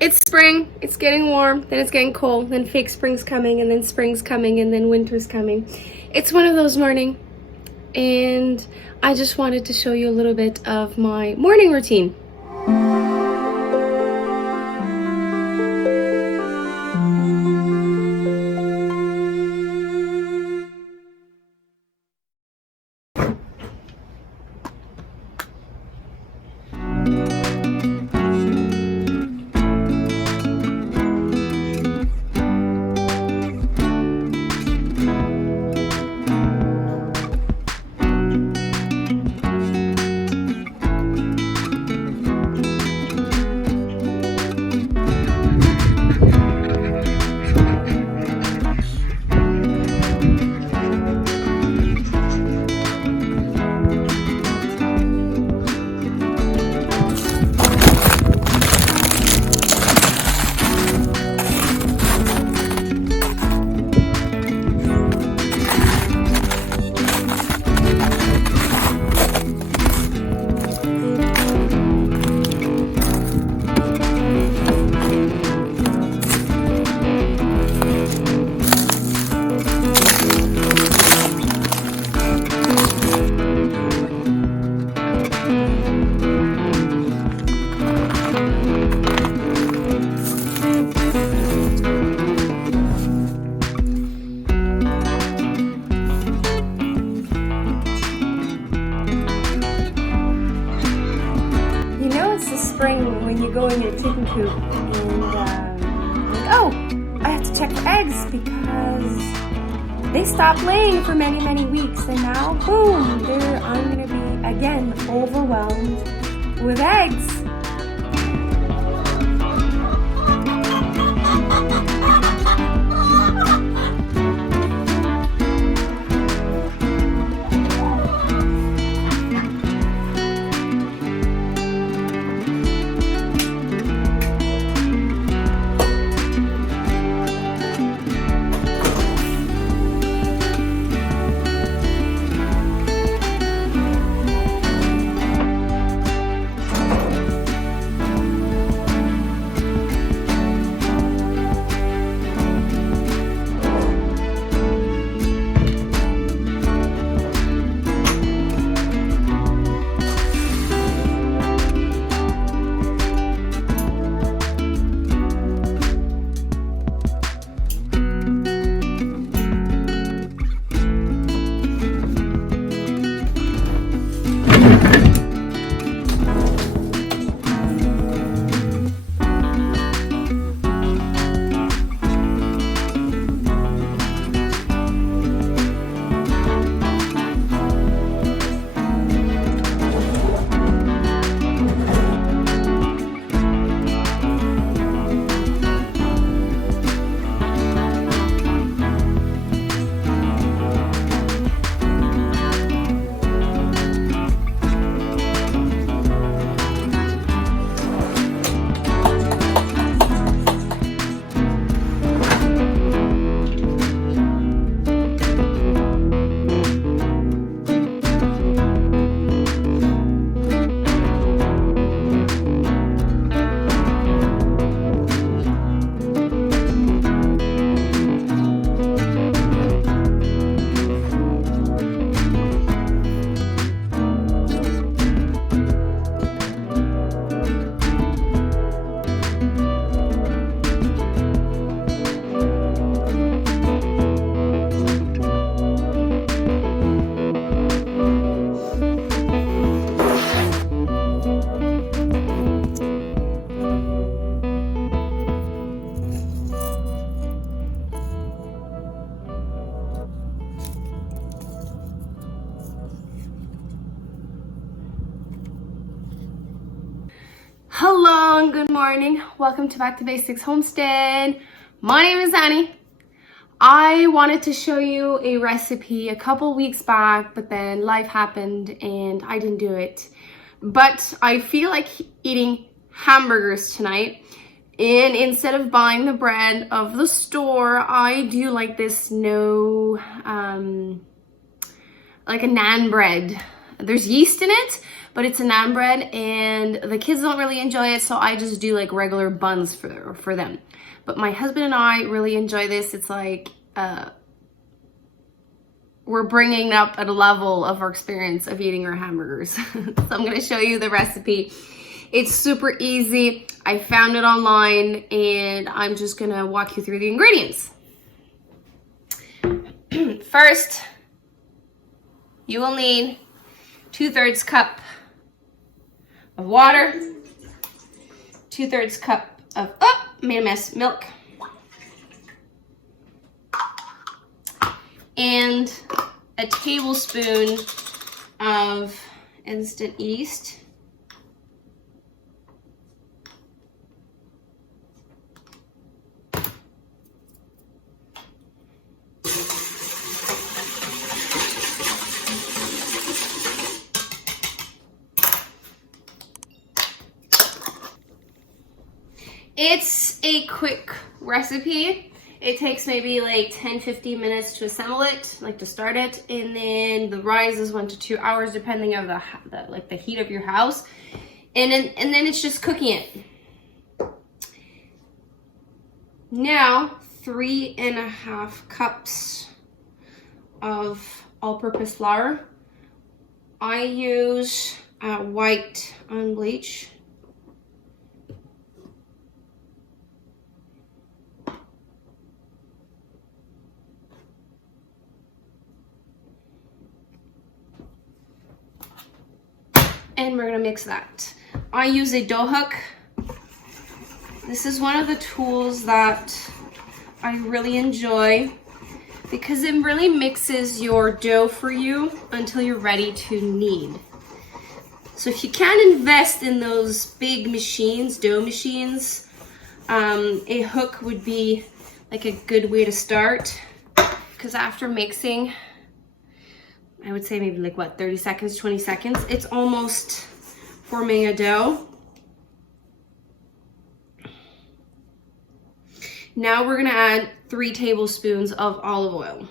It's spring, it's getting warm, then it's getting cold, then fake spring's coming, and then spring's coming, and then winter's coming. It's one of those mornings, and I just wanted to show you a little bit of my morning routine. Spring when you go in your chicken coop and like, oh, I have to check for eggs because they stopped laying for many weeks, and now boom, I'm gonna be again overwhelmed with eggs. Hello and good morning. Welcome to Back to Basics Homestead. My name is Annie. I wanted to show you a recipe a couple weeks back, but then life happened and I didn't do it. But I feel like eating hamburgers tonight. And instead of buying the bread of the store, I do like this like a naan bread. There's yeast in it, but it's a naan bread and the kids don't really enjoy it, so I just do like regular buns for them. But my husband and I really enjoy this. It's like we're bringing up at a level of our experience of eating our hamburgers. So I'm going to show you the recipe. It's super easy. I found it online and I'm just going to walk you through the ingredients. First, you will need 2/3 cup of water, 2/3 cup of, made a mess, milk, and a tablespoon of instant yeast. It's a quick recipe. It takes maybe like 10-15 minutes to assemble it, like to start it, and then the rise is 1 to 2 hours depending on the heat of your house, and then it's just cooking it. Now 3.5 cups of all-purpose flour. I use white unbleached. And we're gonna mix that. I use a dough hook. This is one of the tools that I really enjoy because it really mixes your dough for you until you're ready to knead. So if you can't invest in those big machines, dough machines, a hook would be like a good way to start, because after mixing, I would say maybe like what, 30 seconds, 20 seconds, it's almost forming a dough. Now we're gonna add 3 tablespoons of olive oil.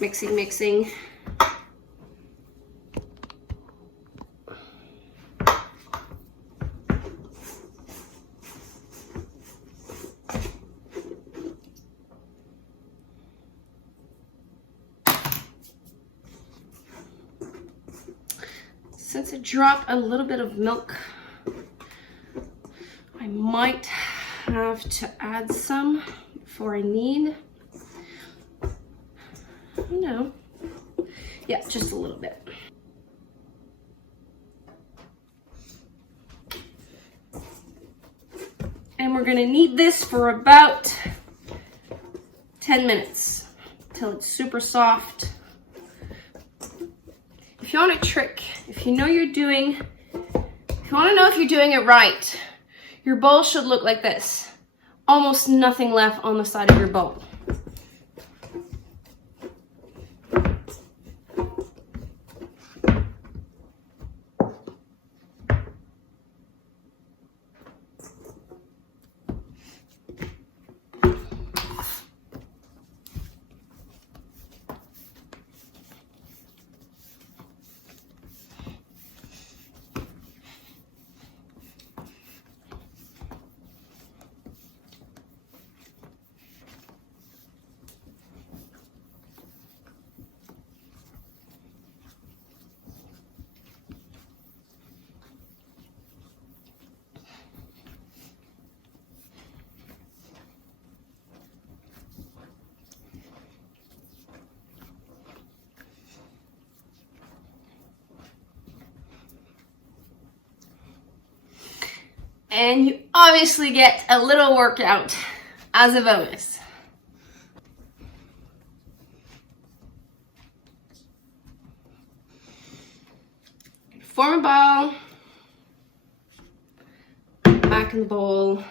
Mixing. Since it dropped a little bit of milk, I might have to add some before I knead. No. Yeah, just a little bit. And we're gonna knead this for about 10 minutes till it's super soft. If you want a trick, if you wanna know if you're doing it right, your bowl should look like this. Almost nothing left on the side of your bowl. And you obviously get a little workout as a bonus. Form a ball, back in the bowl,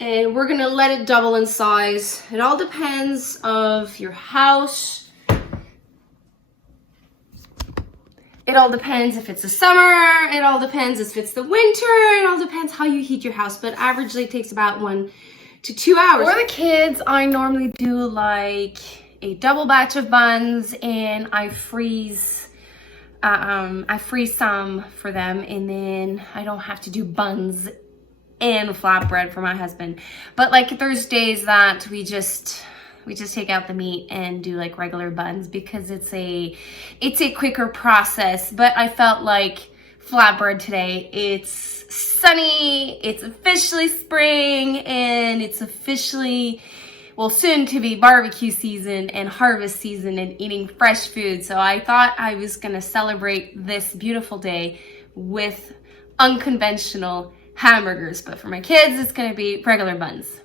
and we're gonna let it double in size. It all depends of your house, It all depends if it's the summer, it all depends if it's the winter, it all depends how you heat your house, but averagely it takes about 1 to 2 hours. For the kids, I normally do like a double batch of buns, and I freeze some for them, and then I don't have to do buns and flatbread for my husband. But like there's days that we just take out the meat and do like regular buns because it's a quicker process. But I felt like flatbread today. It's sunny, it's officially spring, and it's officially, well, soon to be barbecue season and harvest season and eating fresh food. So I thought I was gonna celebrate this beautiful day with unconventional hamburgers. But for my kids, it's gonna be regular buns.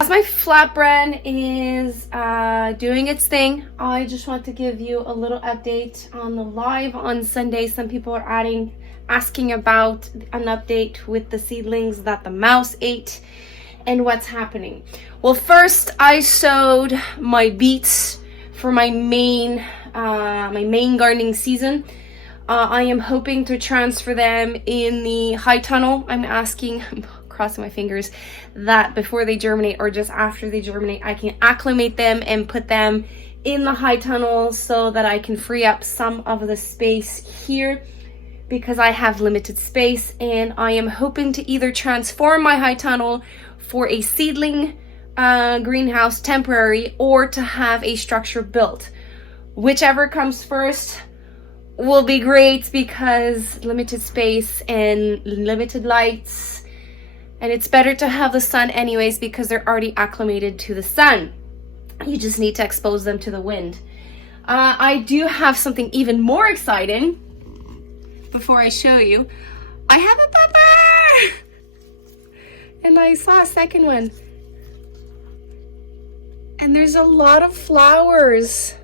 As my flatbread is doing its thing, I just want to give you a little update on the live on Sunday. Some people are asking about an update with the seedlings that the mouse ate and what's happening. Well, first I sowed my beets for my main gardening season. I am hoping to transfer them in the high tunnel. I'm crossing my fingers that before they germinate or just after they germinate, I can acclimate them and put them in the high tunnel so that I can free up some of the space here because I have limited space. And I am hoping to either transform my high tunnel for a seedling greenhouse temporary, or to have a structure built. Whichever comes first will be great because limited space and limited lights. And it's better to have the sun anyways because they're already acclimated to the sun. You just need to expose them to the wind. I do have something even more exciting. Before I show you, I have a pepper! And I saw a second one. And there's a lot of flowers.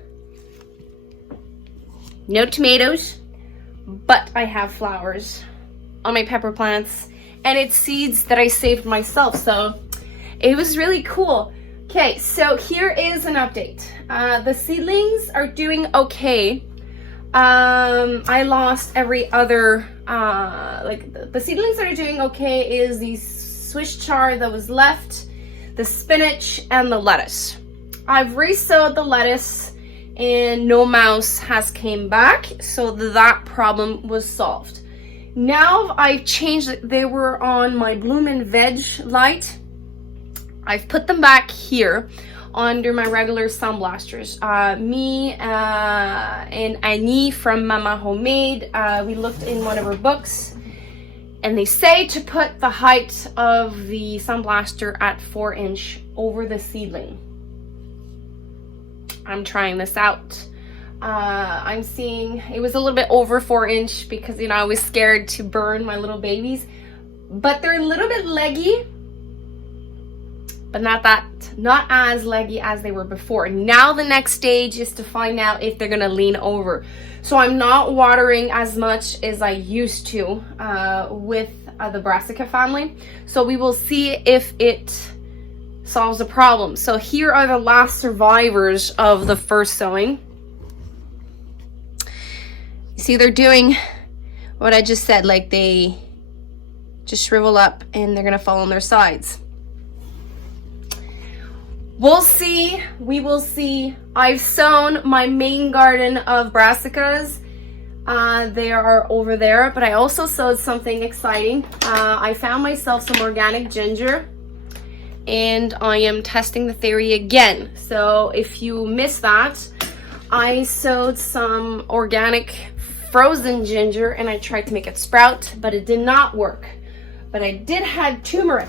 No tomatoes, but I have flowers on my pepper plants. And it's seeds that I saved myself, so it was really cool. Okay, so here is an update. The seedlings are doing okay. I lost every other, the seedlings that are doing okay is the Swiss chard that was left, the spinach, and the lettuce. I've re-sowed the lettuce and no mouse has came back, so that problem was solved. Now I've changed it. They were on my Bloom and Veg light. I've put them back here under my regular sun blasters. Me and Annie from Mama Homemade, we looked in one of her books and they say to put the height of the sun blaster at 4 inch over the seedling. I'm trying this out. I'm seeing it was a little bit over 4 inch because, you know, I was scared to burn my little babies, but they're a little bit leggy, but not as leggy as they were before. Now the next stage is to find out if they're gonna lean over. So I'm not watering as much as I used to with the Brassica family. So we will see if it solves the problem. So here are the last survivors of the first sowing. You see, they're doing what I just said, like they just shrivel up and they're gonna fall on their sides. We'll see, we will see. I've sown my main garden of brassicas. They are over there, but I also sowed something exciting. I found myself some organic ginger and I am testing the theory again. So if you missed that, I sowed some organic frozen ginger and I tried to make it sprout, but it did not work. But I did have turmeric,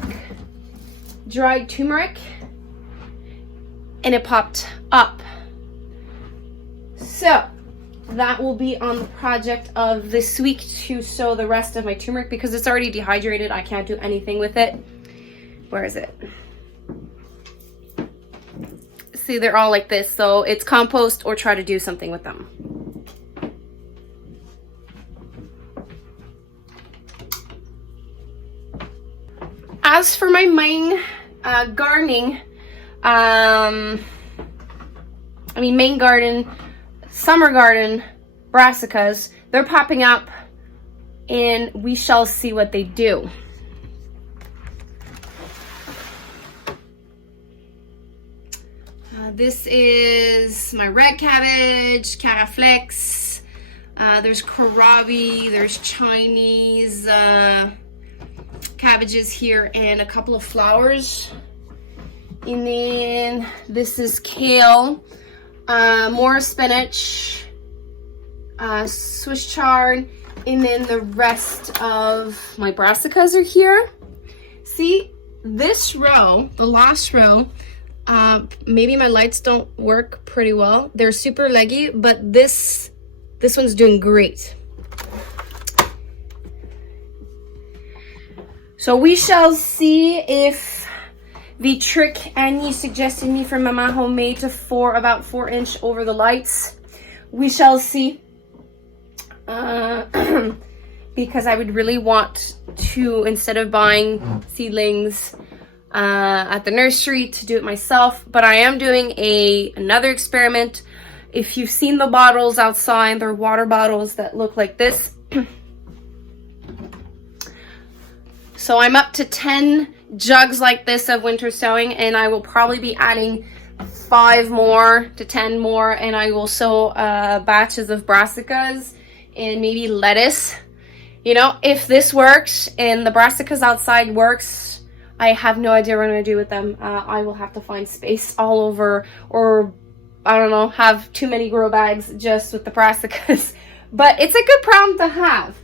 dried turmeric, and it popped up. So that will be on the project of this week to sow the rest of my turmeric because it's already dehydrated. I can't do anything with it. Where is it? See, they're all like this, so it's compost or try to do something with them. As for my main gardening, main garden, summer garden brassicas, they're popping up and we shall see what they do. This is my red cabbage, caraflex, there's kohlrabi, there's Chinese cabbages here, and a couple of flowers. And then this is kale, more spinach, Swiss chard, and then the rest of my brassicas are here. See, this row, the last row, maybe my lights don't work pretty well. They're super leggy, but this one's doing great. So we shall see if the trick Annie suggested me from Mama Homemade to about 4" over the lights. We shall see. Because I would really want to, instead of buying seedlings at the nursery, to do it myself. But I am doing another experiment. If you've seen the bottles outside, they're water bottles that look like this. So I'm up to 10 jugs like this of winter sowing, and I will probably be adding 5 more to 10 more, and I will sow batches of brassicas and maybe lettuce. You know, if this works and the brassicas outside works, I have no idea what I'm going to do with them. I will have to find space all over, or I don't know, have too many grow bags just with the brassicas. But it's a good problem to have.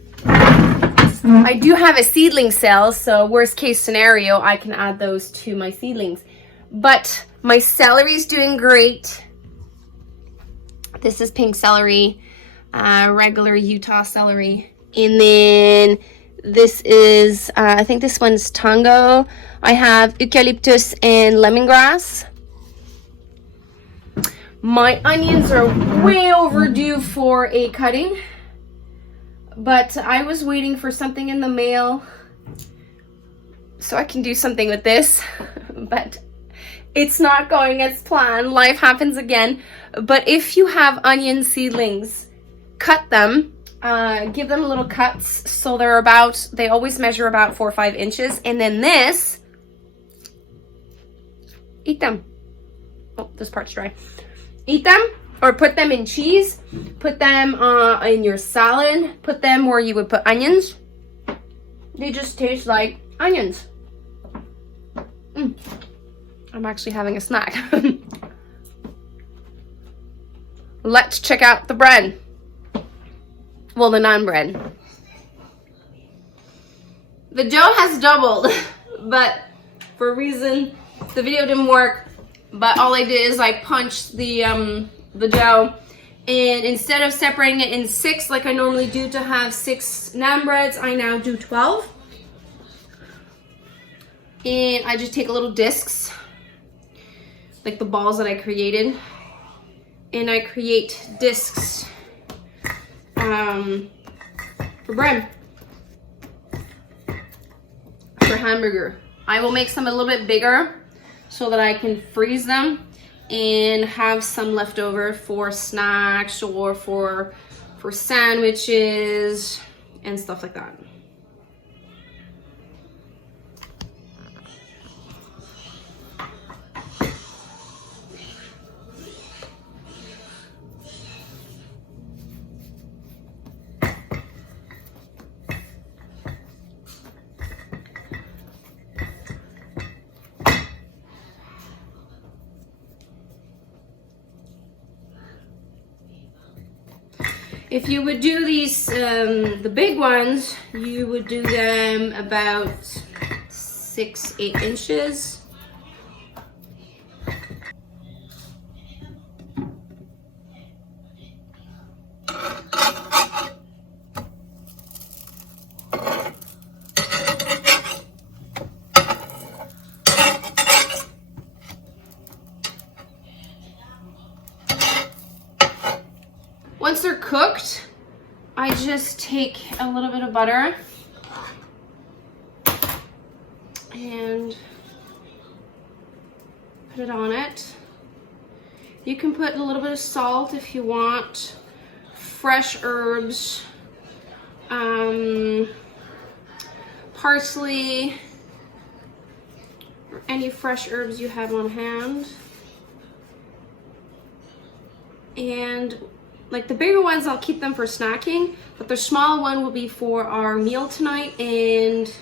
I do have a seedling sale, so worst case scenario, I can add those to my seedlings. But my celery is doing great. This is pink celery, regular Utah celery. And then this is, I think this one's tango. I have eucalyptus and lemongrass. My onions are way overdue for a cutting. But I was waiting for something in the mail so I can do something with this. But it's not going as planned. Life happens again. But if you have onion seedlings, cut them. Give them little cuts so they always measure about 4 or 5 inches. And then this, eat them. Oh, this part's dry. Eat them. Or put them in cheese, put them in your salad, put them where you would put onions. They just taste like onions. I'm actually having a snack. Let's check out the bread. Well, the naan bread. The dough has doubled, but for a reason, the video didn't work. But all I did is I punched the dough, and instead of separating it in 6 like I normally do to have 6 naan breads, I now do 12. And I just take little discs like the balls that I created, and I create discs for bread, for hamburger. I will make some a little bit bigger so that I can freeze them and have some left over for snacks or for sandwiches and stuff like that. If you would do these, the big ones, you would do them about 6-8 inches. once they're cooked, I just take a little bit of butter and put it on it. You can put a little bit of salt if you want, fresh herbs, parsley, or any fresh herbs you have on hand. And like the bigger ones, I'll keep them for snacking, but the smaller one will be for our meal tonight, and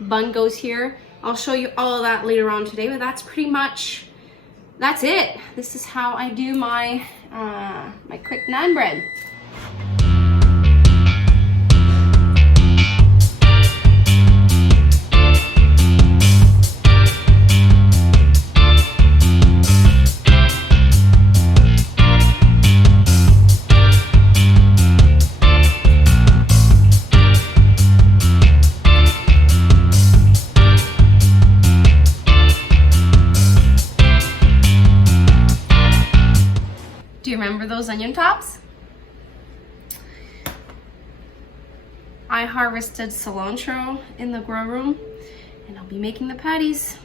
bun goes here. I'll show you all of that later on today, but that's pretty much, that's it. This is how I do my, my quick naan bread. Do you remember those onion tops? I harvested cilantro in the grow room, and I'll be making the patties.